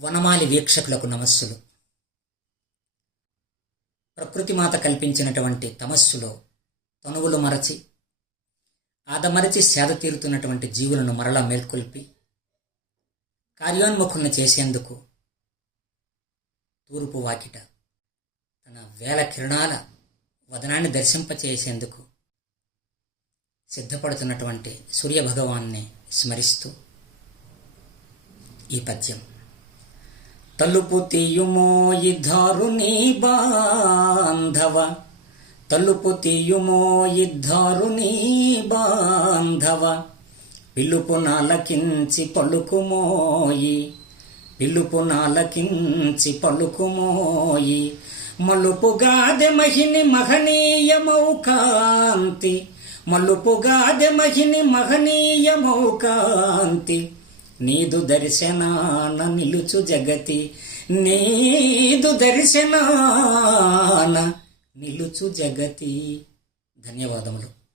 వనమాలి వీక్షకులకు నమస్సులు. ప్రకృతి మాత కల్పించినటువంటి తమస్సులో తనువులు మరచి ఆదమరచి సేద తీరుతున్నటువంటి జీవులను మరలా మేల్కొల్పి కార్యోన్ముఖులను చేసేందుకు తూర్పు వాకిట తన వేల కిరణాల వదనాన్ని దర్శింపచేసేందుకు సిద్ధపడుతున్నటువంటి సూర్యభగవాన్ని స్మరిస్తూ ఈ పద్యం. తలుపు తీయుమోయి ధారుని బాంధవ. తలుపు తీయుమోయి ధారుని బాంధవ. పిలుపు నాలకించి పలుకుమోయి. పిలుపు నాలకించి పలుకుమోయి. మలుపుగాదె మహిని మహనీయమౌ కాంతి. మలుపుగాదె మహిని మహనీయమౌ కాంతి. నీదు దర్శనాన నిలుచు జగతి నీదు దర్శనాన నిలుచు జగతి. ధన్యవాదములు.